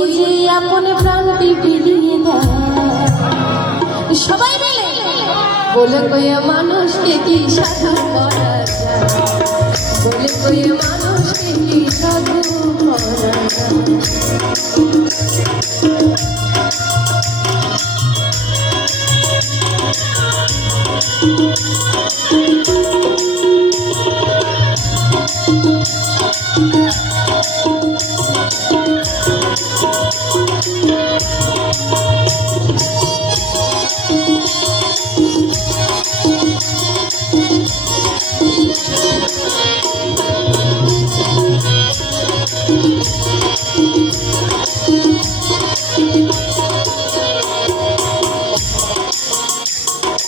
ওই যে আপন প্রাণটি বিলিয়ে দেয় সবাই মিলে বলে কয়ে মানুষকে কি সাধু করা যায়, বলে কয়ে মানুষকে কি সাধু করা যায়।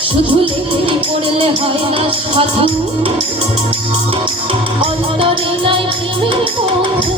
শুধু লেখে পড়লে হয় না সাধু, অন্তরে নাই প্রেমের বন্ধু।